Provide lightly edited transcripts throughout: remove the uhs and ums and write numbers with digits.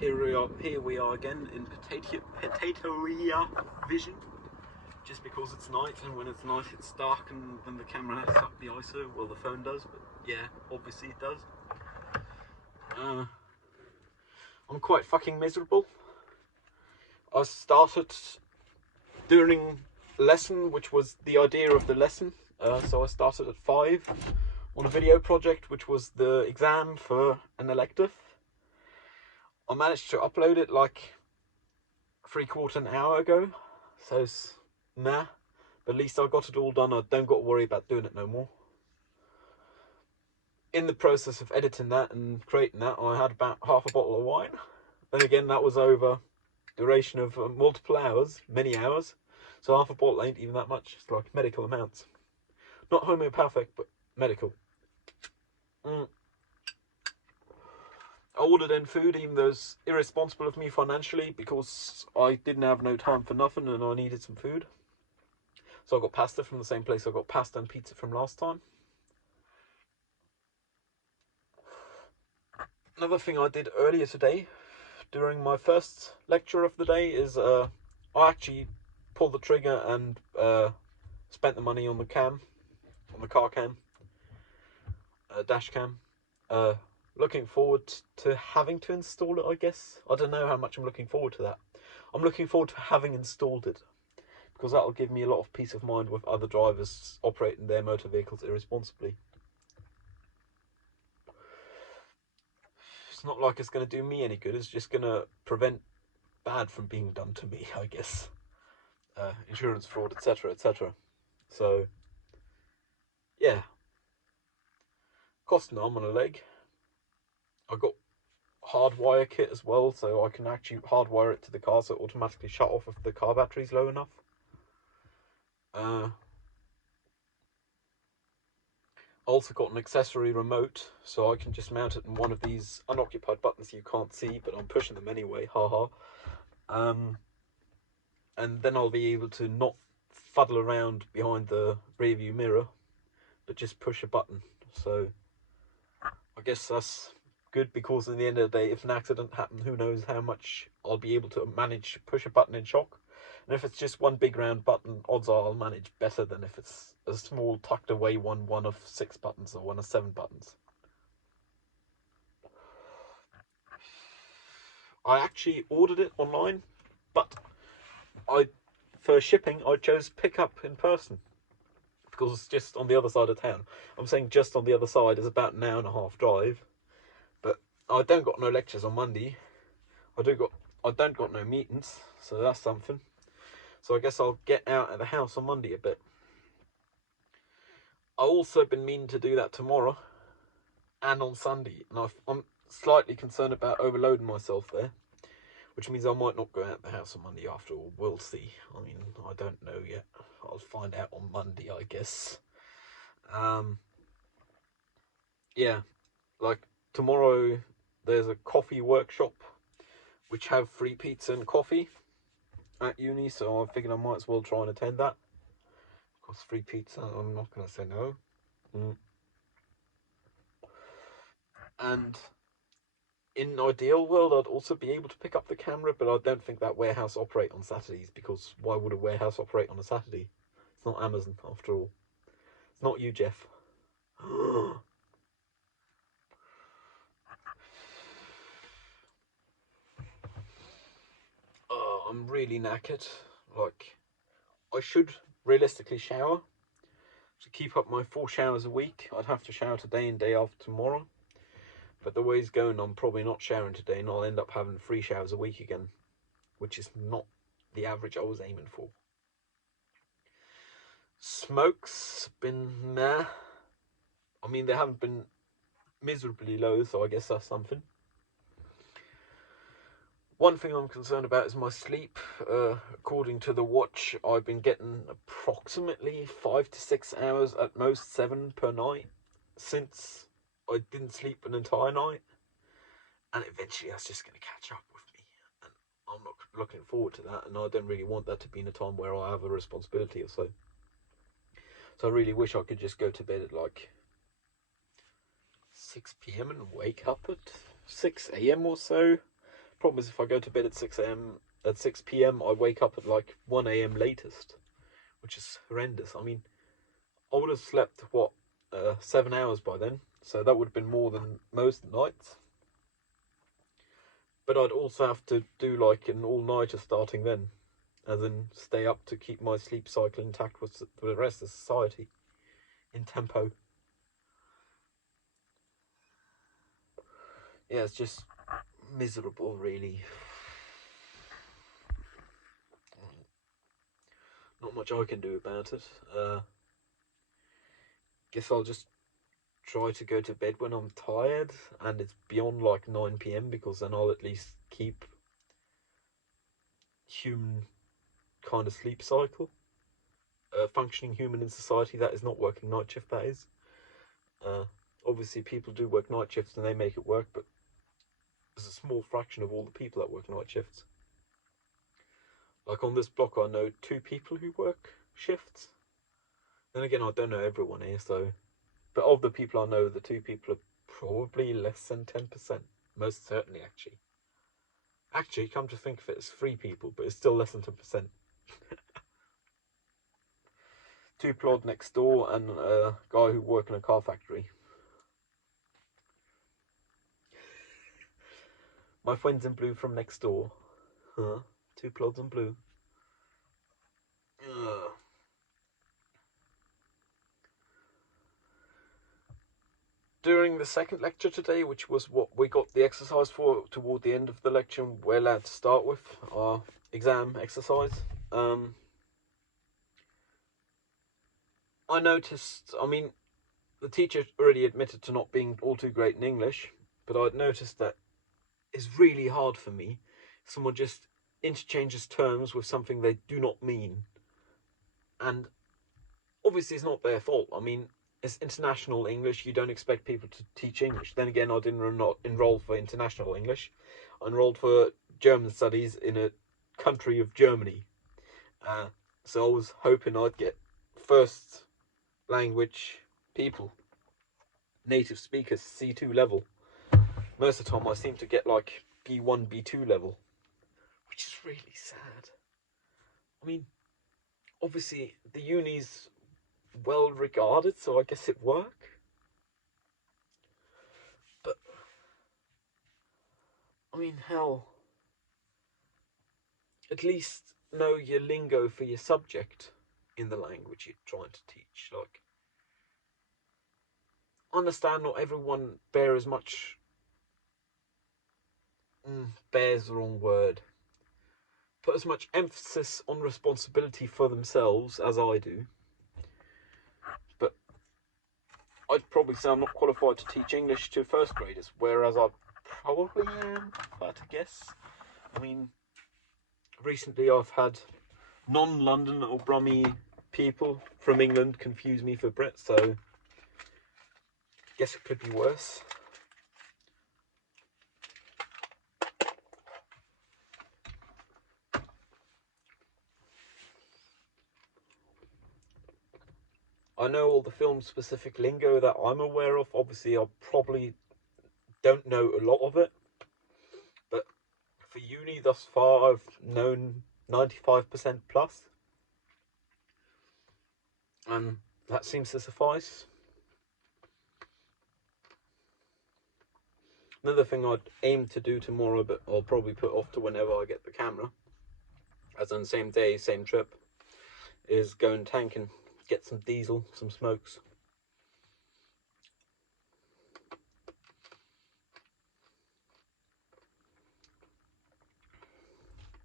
Here we are again in Potatoia vision. Just because it's night, and when it's night it's dark, and then the camera has up the ISO. Well, the phone does, but yeah, obviously it does. I'm quite fucking miserable. I started during lesson, which was the idea of the lesson. So I started at 5 on a video project, which was the exam for an elective. I managed to upload it like 3/4 an hour ago, so nah, but at least I got it all done. I don't got to worry about doing it no more. In the process of editing that and creating that, I had about half a bottle of wine. Then again, that was over duration of multiple hours, many hours, so half a bottle ain't even that much. It's like medical amounts, not homeopathic, but medical. I ordered in food, even though it's irresponsible of me financially, because I didn't have no time for nothing and I needed some food. So I got pasta from the same place I got pasta and pizza from last time. Another thing I did earlier today, during my first lecture of the day, is I actually pulled the trigger and spent the money on the cam, on the car cam, dash cam. Looking forward to having to install it, I guess. I don't know how much I'm looking forward to that. I'm looking forward to having installed it, because that'll give me a lot of peace of mind with other drivers operating their motor vehicles irresponsibly. It's not like it's going to do me any good, it's just going to prevent bad from being done to me, I guess. Insurance fraud, etc, etc. So, yeah. Cost an arm and a leg. I got hardwire kit as well, so I can actually hardwire it to the car so it automatically shut off if the car battery's low enough. Also got an accessory remote, so I can just mount it in one of these unoccupied buttons you can't see, but I'm pushing them anyway, haha. And then I'll be able to not fuddle around behind the rear view mirror, but just push a button. So I guess that's good, because in the end of the day, if an accident happened, who knows how much I'll be able to manage to push a button in shock. And if it's just one big round button, odds are I'll manage better than if it's a small tucked away one of 6 buttons or one of 7 buttons. I actually ordered it online, but for shipping I chose pick up in person, because it's just on the other side of town. I'm saying just on the other side is about an hour and a half drive, but I don't got no lectures on Monday. I don't got no meetings, so that's something. So I guess I'll get out of the house on Monday a bit. I also been meaning to do that tomorrow and on Sunday, and I'm slightly concerned about overloading myself there, which means I might not go out of the house on Monday after all. We'll see. I mean, I don't know yet. I'll find out on Monday, I guess. Yeah, like tomorrow there's a coffee workshop which have free pizza and coffee at uni, so I figured I might as well try and attend that. Of course, free pizza, I'm not going to say no. And in an ideal world, I'd also be able to pick up the camera, but I don't think that warehouse operate on Saturdays, because why would a warehouse operate on a Saturday? It's not Amazon, after all. It's not you, Jeff. I'm really knackered. Like, I should realistically shower. To keep up my 4 showers a week, I'd have to shower today and day after tomorrow. But the way it's going, I'm probably not showering today, and I'll end up having 3 showers a week again, which is not the average I was aiming for. Smoke's been meh. I mean, they haven't been miserably low, so I guess that's something. One thing I'm concerned about is my sleep. According to the watch, I've been getting approximately 5 to 6 hours, at most 7 per night, since I didn't sleep an entire night. And eventually that's just going to catch up with me. And I'm not looking forward to that, and I don't really want that to be in a time where I have a responsibility or so. So I really wish I could just go to bed at like 6 p.m. and wake up at 6 a.m. or so. problem is if I go to bed at 6 p.m, I wake up at like 1 a.m. latest, which is horrendous. I mean, I would have slept, what, 7 hours by then, so that would have been more than most nights. But I'd also have to do like an all-nighter starting then, as in stay up to keep my sleep cycle intact with the rest of society in tempo. Yeah, it's just miserable, really. Not much I can do about it. Guess I'll just try to go to bed when I'm tired and it's beyond like 9 p.m, because then I'll at least keep human kind of sleep cycle. Functioning human in society that is not working night shift, that is. Obviously, people do work night shifts and they make it work, but there's a small fraction of all the people that work night shifts. Like on this block, I know 2 people who work shifts. Then again, I don't know everyone here, so. But of the people I know, the 2 people are probably less than 10%. Most certainly, actually. Actually, come to think of it, it's 3 people, but it's still less than 10%. 2 plod next door and a guy who works in a car factory. My friends in blue from next door. Huh? 2 plods in blue. Ugh. During the second lecture today, which was what we got the exercise for toward the end of the lecture, we're allowed to start with our exam exercise. I noticed, I mean, the teacher already admitted to not being all too great in English, but I'd noticed that it's really hard for me. Someone just interchanges terms with something they do not mean. And obviously it's not their fault. I mean, it's international English. You don't expect people to teach English. Then again, I didn't enroll for international English. I enrolled for German studies in a country of Germany. So I was hoping I'd get first language people, native speakers, C2 level. Most of the time I seem to get like B1, B2 level, which is really sad. I mean, obviously the uni's well regarded, so I guess it work. But I mean, hell, at least know your lingo for your subject in the language you're trying to teach. Like, understand not everyone bears much. Bears the wrong word. Put as much emphasis on responsibility for themselves as I do. But I'd probably say I'm not qualified to teach English to first graders, whereas I probably am, if I had to guess. I mean, recently I've had non-London or Brummie people from England confuse me for Brit, so I guess it could be worse. I know all the film-specific lingo that I'm aware of. Obviously, I probably don't know a lot of it. But for uni thus far, I've known 95% plus. And that seems to suffice. Another thing I'd aim to do tomorrow, but I'll probably put off to whenever I get the camera, as on the same day, same trip, is go and tank and get some diesel, some smokes.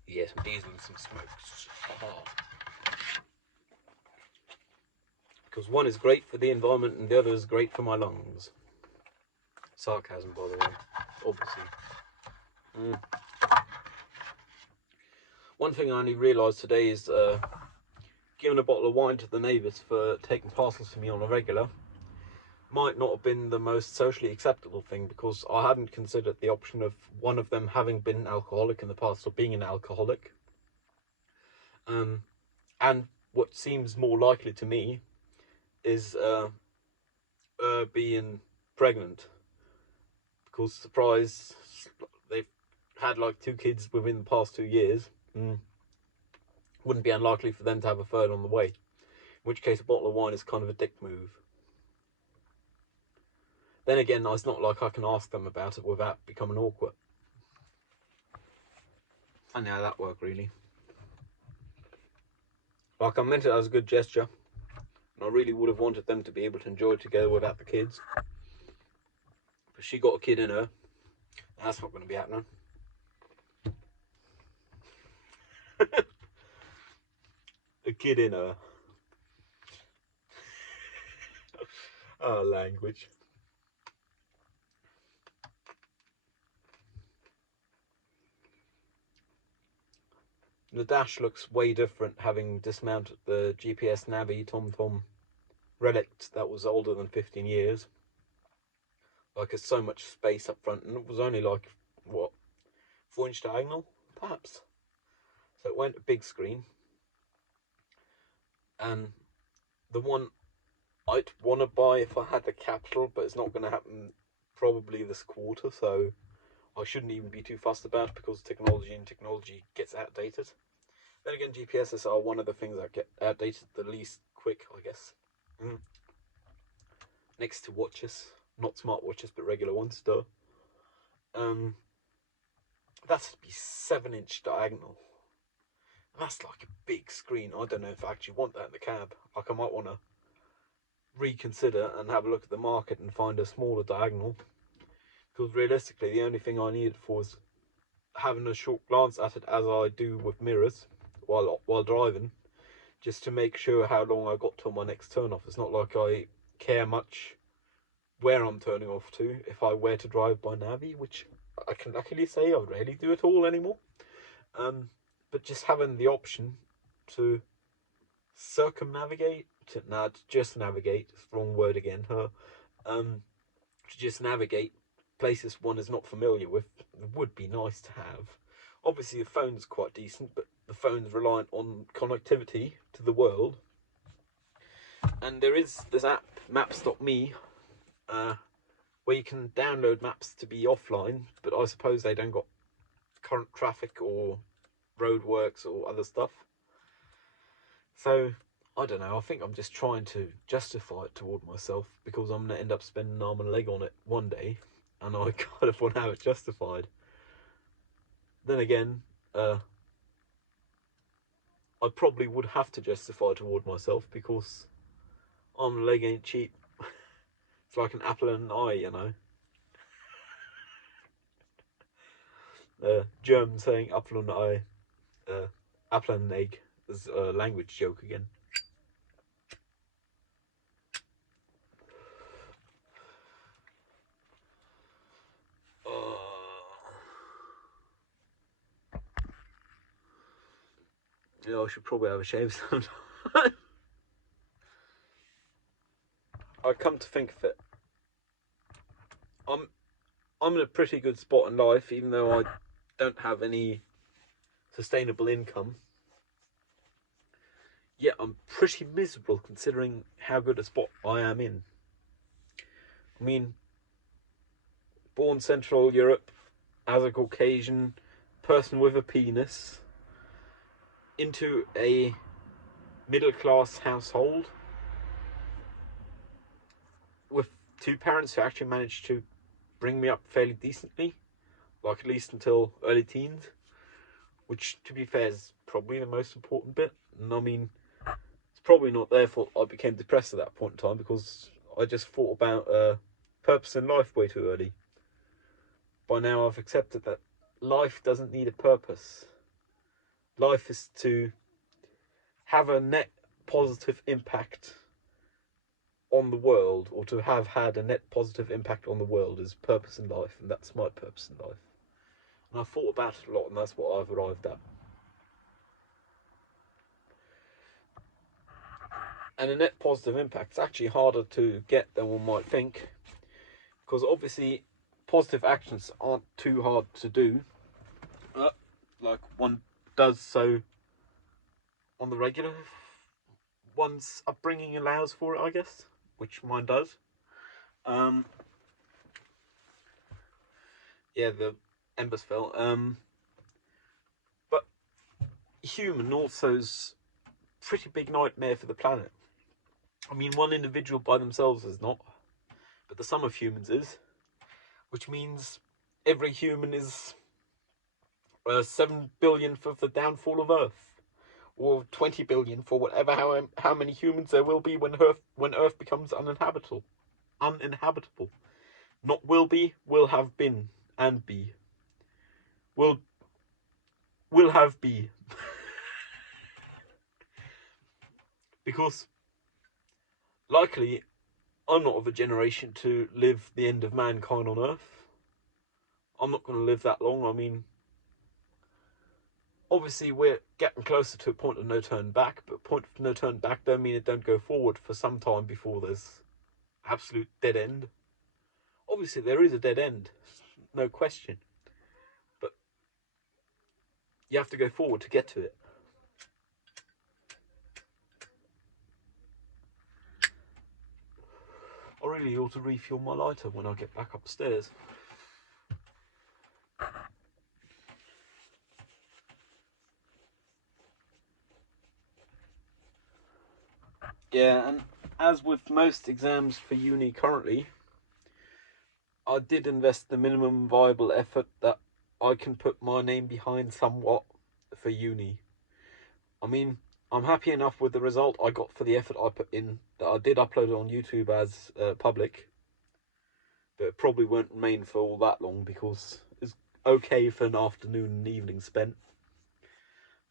Yeah, some diesel and some smokes. Because one is great for the environment and the other is great for my lungs. Sarcasm, by the way, obviously. One thing I only realised today is giving a bottle of wine to the neighbours for taking parcels for me on a regular might not have been the most socially acceptable thing, because I hadn't considered the option of one of them having been an alcoholic in the past or being an alcoholic. And what seems more likely to me is being pregnant, because surprise, they've had like 2 kids within the past 2 years, wouldn't be unlikely for them to have a third on the way. In which case, a bottle of wine is kind of a dick move. Then again, it's not like I can ask them about it without becoming awkward. And how that work, really. Like, I meant it as a good gesture. And I really would have wanted them to be able to enjoy it together without the kids. But she got a kid in her. That's not going to be happening. A kid in her. Oh, language. The dash looks way different, having dismounted the GPS Navi TomTom relic that was older than 15 years. Like, it's so much space up front, and it was only like, what, 4-inch diagonal, perhaps? So it went a big screen. And the one I'd want to buy if I had the capital, but it's not going to happen probably this quarter, so I shouldn't even be too fussed about it because technology gets outdated. Then again, GPSs are one of the things that get outdated the least quick, I guess. Next to watches, not smart watches, but regular ones, duh. That's to be 7-inch diagonal. That's like a big screen. I don't know if I actually want that in the cab. Like, I might want to reconsider and have a look at the market and find a smaller diagonal. Because realistically, the only thing I need it for is having a short glance at it, as I do with mirrors while driving, just to make sure how long I got till my next turn off. It's not like I care much where I'm turning off to if I were to drive by Navi, which I can luckily say I rarely do at all anymore. But just having the option to circumnavigate, to just navigate, it's the wrong word again, to just navigate places one is not familiar with would be nice to have. Obviously the phone's quite decent, but the phone's reliant on connectivity to the world. And there is this app, Maps.me, where you can download maps to be offline, but I suppose they don't got current traffic or roadworks or other stuff. So, I don't know, I think I'm just trying to justify it toward myself because I'm going to end up spending an arm and a leg on it one day, and I kind of want to have it justified. Then again, I probably would have to justify it toward myself because arm and a leg ain't cheap. It's like an apple and an eye, you know. German saying apple and eye, apple and an egg is a language joke again. Yeah, I should probably have a shave sometime. I come to think of it, I'm in a pretty good spot in life, even though I don't have any sustainable income. Yet I'm pretty miserable considering how good a spot I am in. I mean, born Central Europe, as a Caucasian person with a penis, into a middle class household with 2 parents who actually managed to bring me up fairly decently, like at least until early teens, which to be fair is probably the most important bit. And I mean, it's probably not their fault I became depressed at that point in time, because I just thought about purpose in life way too early. By now I've accepted that life doesn't need a purpose. Life is to have a net positive impact on the world, or to have had a net positive impact on the world, is purpose in life, and that's my purpose in life. And I've thought about it a lot, and that's what I've arrived at. And a net positive impact is actually harder to get than one might think, because obviously positive actions aren't too hard to do, like one does so on the regular. One's upbringing allows for it, I guess, which mine does. Yeah, the embers fell. But human also is a pretty big nightmare for the planet. I mean, one individual by themselves is not, but the sum of humans is, which means every human is 7 billion for the downfall of Earth, or 20 billion for whatever how many humans there will be when Earth becomes uninhabitable. Uninhabitable. Not will be, will have been, and be. Will have be. Because likely I'm not of a generation to live the end of mankind on Earth. I'm not going to live that long. I mean, obviously we're getting closer to a point of no turn back, but point of no turn back don't mean it don't go forward for some time before there's absolute dead end. Obviously there is a dead end, no question, but you have to go forward to get to it. I really ought to refuel my lighter when I get back upstairs. Yeah, and as with most exams for uni currently, I did invest the minimum viable effort that I can put my name behind somewhat for uni. I mean, I'm happy enough with the result I got for the effort I put in, that I did upload it on YouTube as public, but it probably won't remain for all that long because it's okay for an afternoon and evening spent.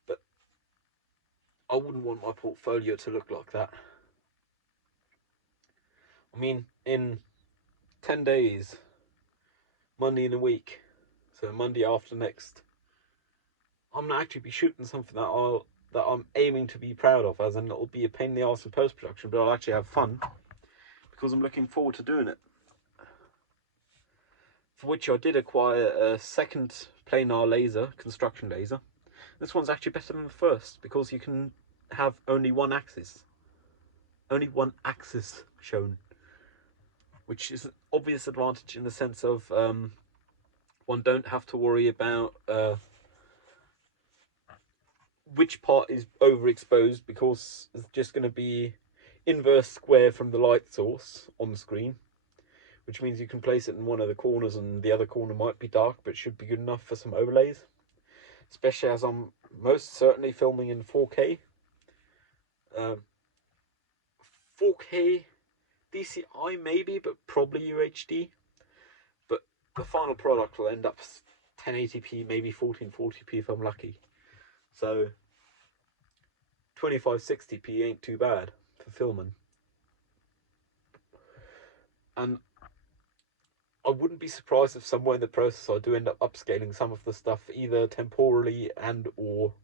But I wouldn't want my portfolio to look like that. I mean, in 10 days, Monday in a week, so Monday after next, I'm gonna actually be shooting something that I'm aiming to be proud of, as in it'll be a pain in the arse in post-production, but I'll actually have fun because I'm looking forward to doing it. For which I did acquire a second planar laser, construction laser. This one's actually better than the first because you can have only one axis shown, which is an obvious advantage in the sense of one don't have to worry about which part is overexposed, because it's just going to be inverse square from the light source on the screen, which means you can place it in one of the corners and the other corner might be dark, but it should be good enough for some overlays, especially as I'm most certainly filming in 4K. 4K DCI maybe, but probably UHD. But the final product will end up 1080p, maybe 1440p if I'm lucky. So 2560p ain't too bad for filming. And I wouldn't be surprised if somewhere in the process I do end up upscaling some of the stuff, either temporally and or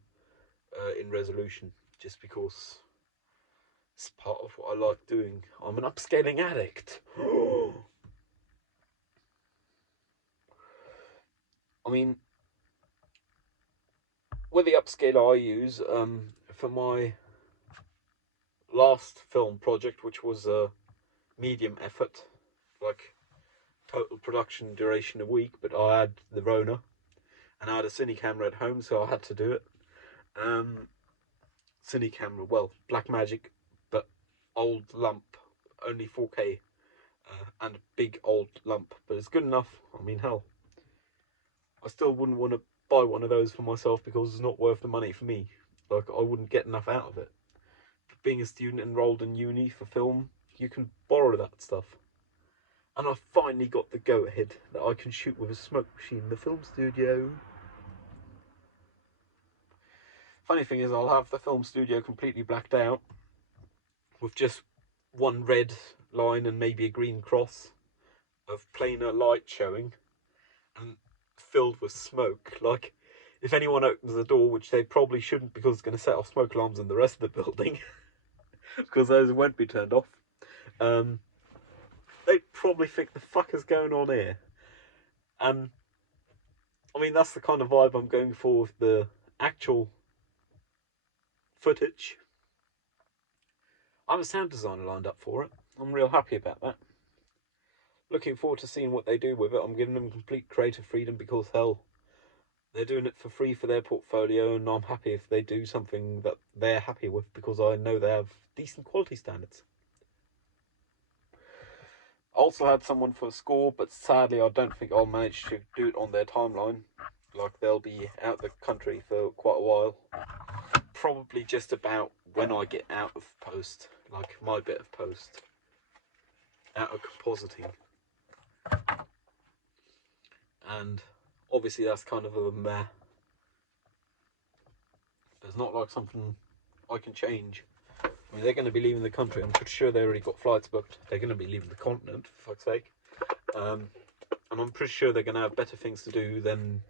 in resolution, just because it's part of what I like doing. I'm an upscaling addict. I mean, with the upscaler I use for my last film project, which was a medium effort, like total production duration a week, but I had the Rona and I had a cine camera at home, so I had to do it. Cine camera, well, Blackmagic, but old lump, only 4K, and a big old lump, but it's good enough. I mean, hell, I still wouldn't want to buy one of those for myself because it's not worth the money for me. Like, I wouldn't get enough out of it. But being a student enrolled in uni for film, you can borrow that stuff. And I finally got the go-ahead that I can shoot with a smoke machine in the film studio. Funny thing is, I'll have the film studio completely blacked out with just one red line and maybe a green cross of planar light showing and filled with smoke. Like, if anyone opens the door, which they probably shouldn't because it's going to set off smoke alarms in the rest of the building, because those won't be turned off, they'd probably think the fuck is going on here. And I mean, that's the kind of vibe I'm going for with the actual footage. I have a sound designer lined up for it. I'm real happy about that. Looking forward to seeing what they do with it. I'm giving them complete creative freedom because, hell, They're doing it for free for their portfolio, and I'm happy if they do something that they're happy with because I know they have decent quality standards. I also had someone for a score, but sadly I don't think I'll manage to do it on their timeline. Like, they'll be out of the country for quite a while. Probably just about when I get out of post, like my bit of post, out of compositing. And obviously that's kind of a meh. It's not like something I can change. I mean, they're going to be leaving the country. I'm pretty sure they already got flights booked. They're going to be leaving the continent, for fuck's sake. And I'm pretty sure they're going to have better things to do than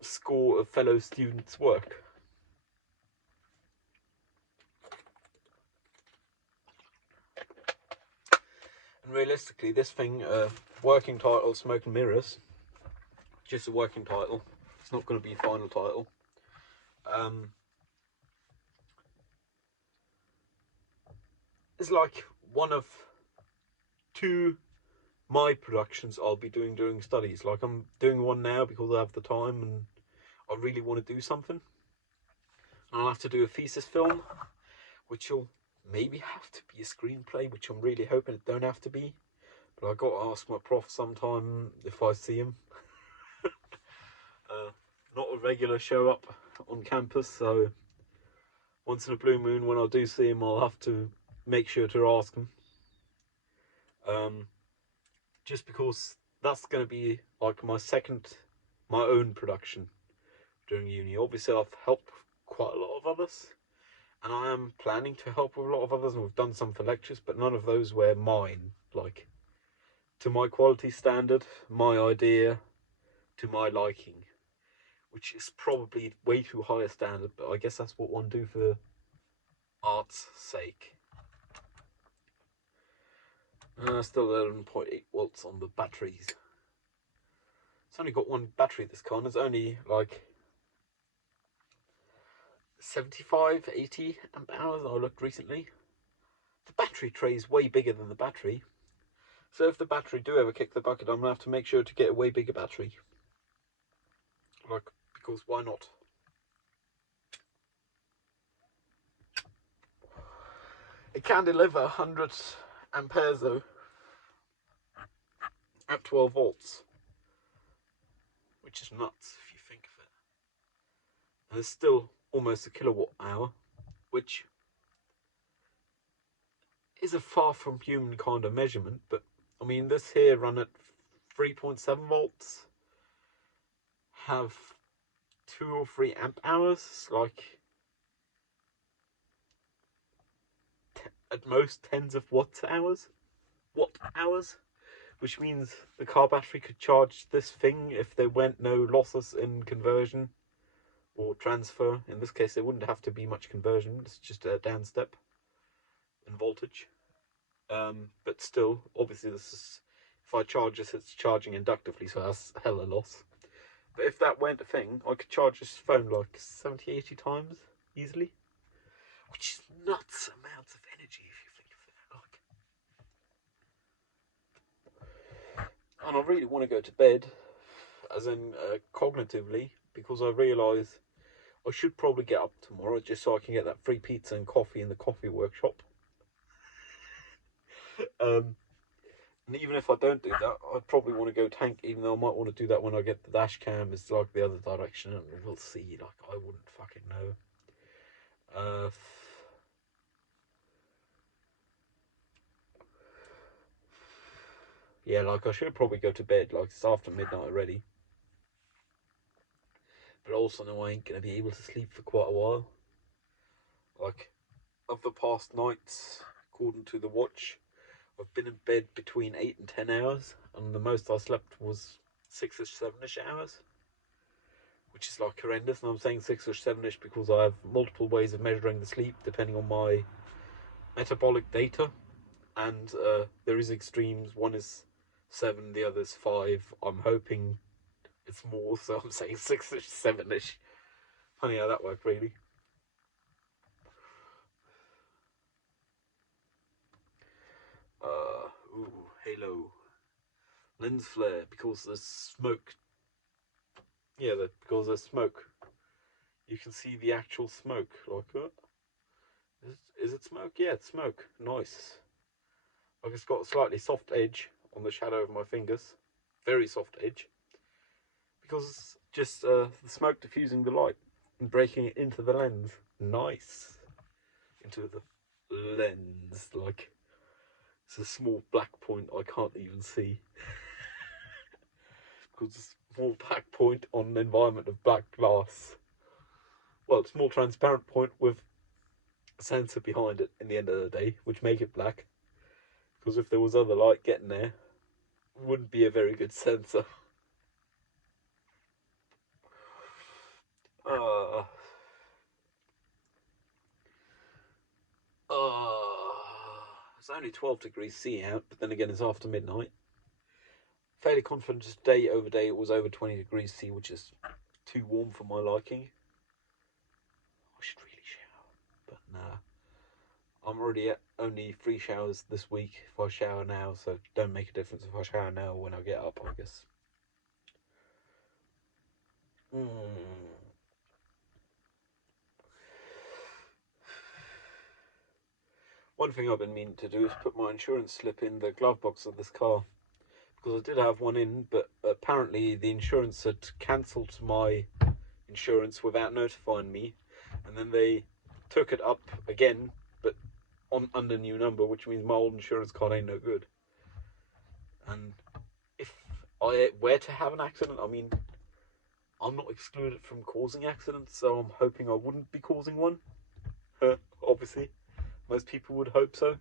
score a fellow student's work. And realistically, this thing, working title, Smoke and Mirrors, just a working title. It's not going to be a final title. It's like one of two my productions I'll be doing during studies. Like, I'm doing one now because I have the time and I really want to do something. And I'll have to do a thesis film, which will maybe have to be a screenplay, which I'm really hoping it don't have to be. But I got to ask my prof sometime if I see him. Not a regular show up on campus, so once in a blue moon when I do see him, I'll have to make sure to ask him. Just because that's going to be like my own production during uni. Obviously, I've helped quite a lot of others, and I am planning to help with a lot of others, and we've done some for lectures, but none of those were mine. Like, to my quality standard, my idea, to my liking, which is probably way too high a standard, but I guess that's what one do for art's sake. Still 11.8 volts on the batteries. It's only got one battery, this car, and it's only like 75, 80 amp hours. I looked recently. The battery tray is way bigger than the battery. So if the battery do ever kick the bucket, I'm going to have to make sure to get a way bigger battery. Like, because why not? It can deliver 100 amperes though, at 12 volts. Which is nuts if you think of it. And it's still almost a kilowatt hour, which is a far from human kind of measurement, but I mean, this here run at 3.7 volts, have 2 or 3 amp hours, like at most tens of watt hours, which means the car battery could charge this thing if there weren't no losses in conversion or transfer. In this case, there wouldn't have to be much conversion, it's just a down step in voltage. But still, obviously, this is, if I charge this, it's charging inductively, so that's hella loss. But if that weren't a thing, I could charge this phone like 70, 80 times easily, which is nuts amounts of energy if you think of it. Like, and I really want to go to bed, as in cognitively, because I realise I should probably get up tomorrow just so I can get that free pizza and coffee in the coffee workshop. And even if I don't do that, I'd probably want to go tank, even though I might want to do that when I get the dash cam. It's like the other direction, and we'll see. Like, I wouldn't fucking know. Yeah, like, I should probably go to bed. Like, it's after midnight already. But I also know I ain't going to be able to sleep for quite a while. Like, of the past nights, according to the watch, I've been in bed between 8 and 10 hours, and the most I slept was 6-ish, 7-ish hours, which is like horrendous. And I'm saying 6 or 7-ish because I have multiple ways of measuring the sleep depending on my metabolic data, and there is extremes. One is 7, the other's 5. I'm hoping it's more, so I'm saying 6-ish, 7-ish. Funny how that worked, really. Halo. Lens flare, because the smoke Yeah, because there's smoke. You can see the actual smoke. Like, is it smoke? Yeah, it's smoke. Nice. Like, it's got a slightly soft edge on the shadow of my fingers. Very soft edge. Because it's just the smoke diffusing the light and breaking it into the lens. Nice. Into the lens. Like, it's a small black point I can't even see. Because it's a small black point on an environment of black glass. Well, it's a small transparent point with a sensor behind it in the end of the day, which make it black. Because if there was other light getting there, it wouldn't be a very good sensor. Uh, it's only 12 degrees C out, but then again, it's after midnight. Fairly confident today over day it was over 20 degrees C, which is too warm for my liking. I should really shower, but nah. I'm already at only 3 showers this week if I shower now, so it don't make a difference if I shower now or when I get up, I guess. One thing I've been meaning to do is put my insurance slip in the glove box of this car. Because I did have one in, but apparently the insurance had cancelled my insurance without notifying me. And then they took it up again, but under new number, which means my old insurance card ain't no good. And if I were to have an accident, I mean, I'm not excluded from causing accidents, so I'm hoping I wouldn't be causing one. Obviously, most people would hope so,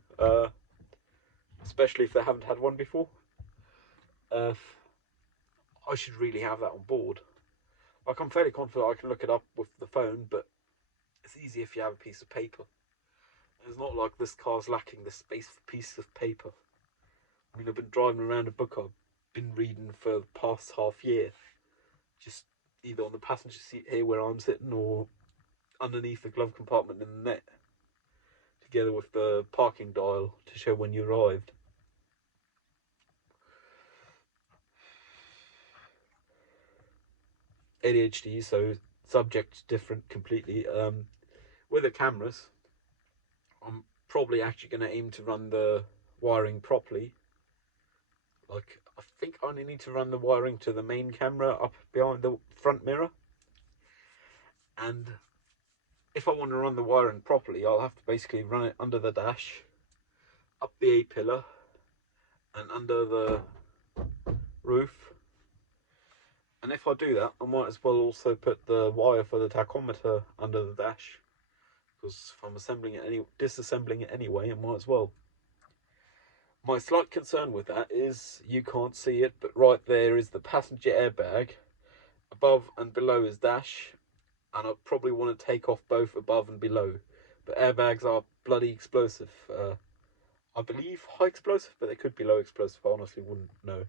especially if they haven't had one before. I should really have that on board. Like, I'm fairly confident I can look it up with the phone, but it's easy if you have a piece of paper. It's not like this car's lacking the space for piece of paper. I mean, I've been driving around a book I've been reading for the past half year. Just either on the passenger seat here where I'm sitting or underneath the glove compartment in the net. Together with the parking dial to show when you arrived. ADHD, so subject different completely. With the cameras, I'm probably actually going to aim to run the wiring properly. Like, I think I only need to run the wiring to the main camera up behind the front mirror. And if I want to run the wiring properly, I'll have to basically run it under the dash, up the A-pillar, and under the roof. And if I do that, I might as well also put the wire for the tachometer under the dash. Because if I'm disassembling it anyway, I might as well. My slight concern with that is you can't see it, but right there is the passenger airbag. Above and below is dash, and I probably want to take off both above and below. But airbags are bloody explosive. I believe high explosive, but they could be low explosive. I honestly wouldn't know.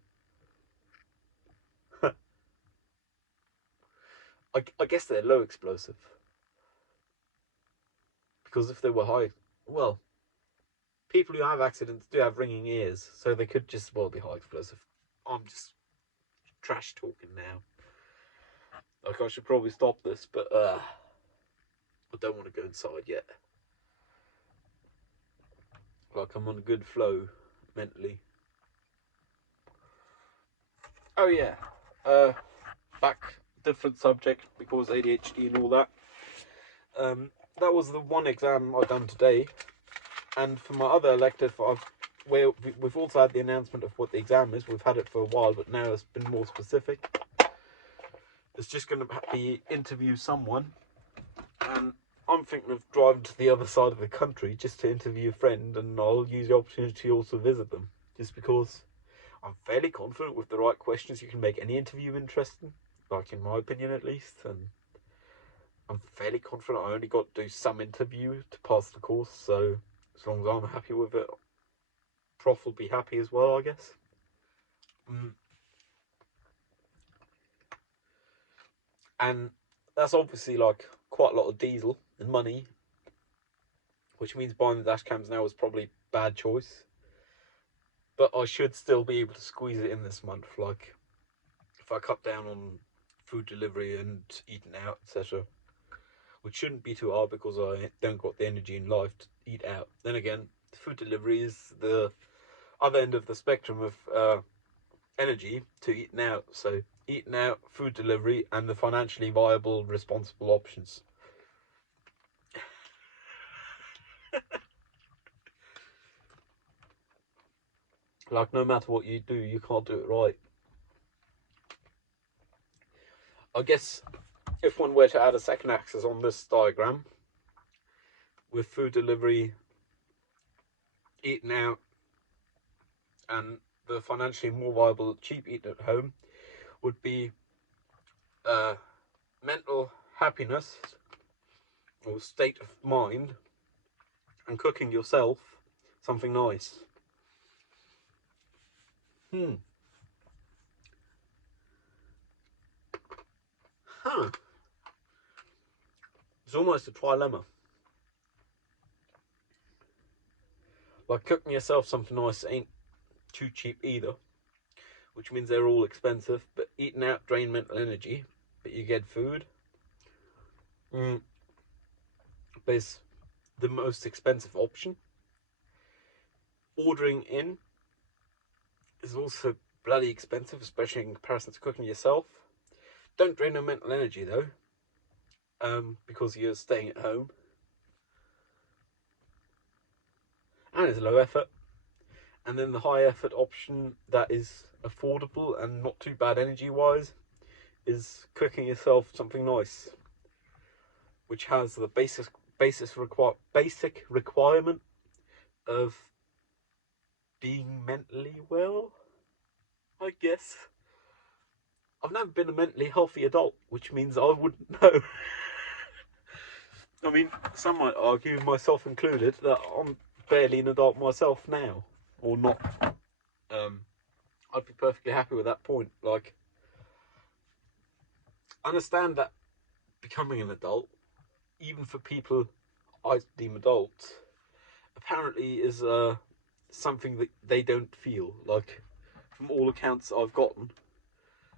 I guess they're low explosive. Because if they were high, well, people who have accidents do have ringing ears, so they could just well be high explosive. I'm just trash talking now. Like, I should probably stop this, but I don't want to go inside yet. Like, I'm on a good flow mentally. Oh yeah, back different subject because ADHD and all that. That was the one exam I've done today, and for my other elective, we've also had the announcement of what the exam is. We've had it for a while, but now it's been more specific. It's just going to be interview someone, and I'm thinking of driving to the other side of the country just to interview a friend, and I'll use the opportunity to also visit them, just because I'm fairly confident with the right questions you can make any interview interesting, like in my opinion at least, and I'm fairly confident I only got to do some interview to pass the course, so as long as I'm happy with it, Prof will be happy as well, I guess. And that's obviously like quite a lot of diesel and money, which means buying the dash cams now is probably a bad choice. But I should still be able to squeeze it in this month. Like, if I cut down on food delivery and eating out, etc. Which shouldn't be too hard because I don't got the energy in life to eat out. Then again, food delivery is the other end of the spectrum of energy to eating out. So eating out, food delivery, and the financially viable, responsible options. Like, no matter what you do, you can't do it right. I guess if one were to add a second axis on this diagram, with food delivery, eating out, and the financially more viable, cheap eating at home, would be mental happiness or state of mind, and cooking yourself something nice. It's almost a trilemma. Like, cooking yourself something nice ain't too cheap either, which means they're all expensive, but eating out drain mental energy, but you get food. Is the most expensive option. Ordering in is also bloody expensive, especially in comparison to cooking yourself. Don't drain your mental energy though, because you're staying at home, and it's low effort. And then the high effort option that is affordable and not too bad energy wise is cooking yourself something nice, which has the basic requirement of being mentally well, I guess. I've never been a mentally healthy adult, which means I wouldn't know. I mean, some might argue, myself included, that I'm barely an adult myself now, or not. I'd be perfectly happy with that point. Like, I understand that becoming an adult, even for people I deem adults, apparently is something that they don't feel. Like, from all accounts I've gotten,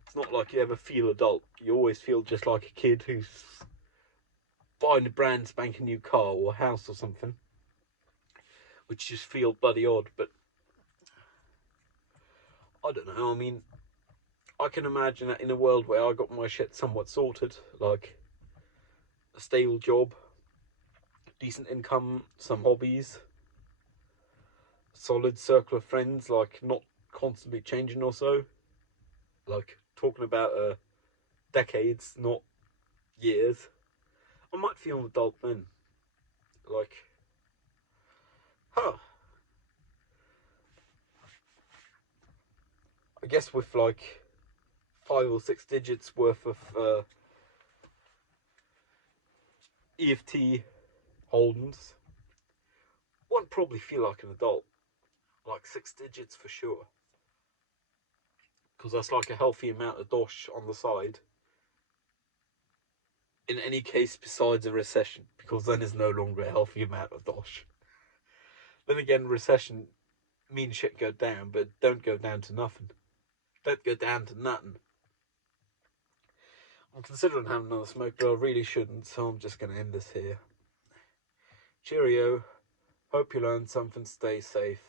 it's not like you ever feel adult. You always feel just like a kid who's buying a brand spanking new car or house or something, which just feel bloody odd. But I don't know. I mean, I can imagine that in a world where I got my shit somewhat sorted, like a stable job, decent income, some hobbies, solid circle of friends, like not constantly changing or so, like talking about decades, not years, I might feel an adult then. Like, I guess with like 5 or 6 digits worth of EFT holdings, one probably feel like an adult, like 6 digits for sure, because that's like a healthy amount of dosh on the side in any case besides a recession, because then is no longer a healthy amount of dosh. Then again, recession means shit go down, but don't go down to nothing. Don't go down to nothing. I'm considering having another smoke, but I really shouldn't, so I'm just going to end this here. Cheerio. Hope you learned something. Stay safe.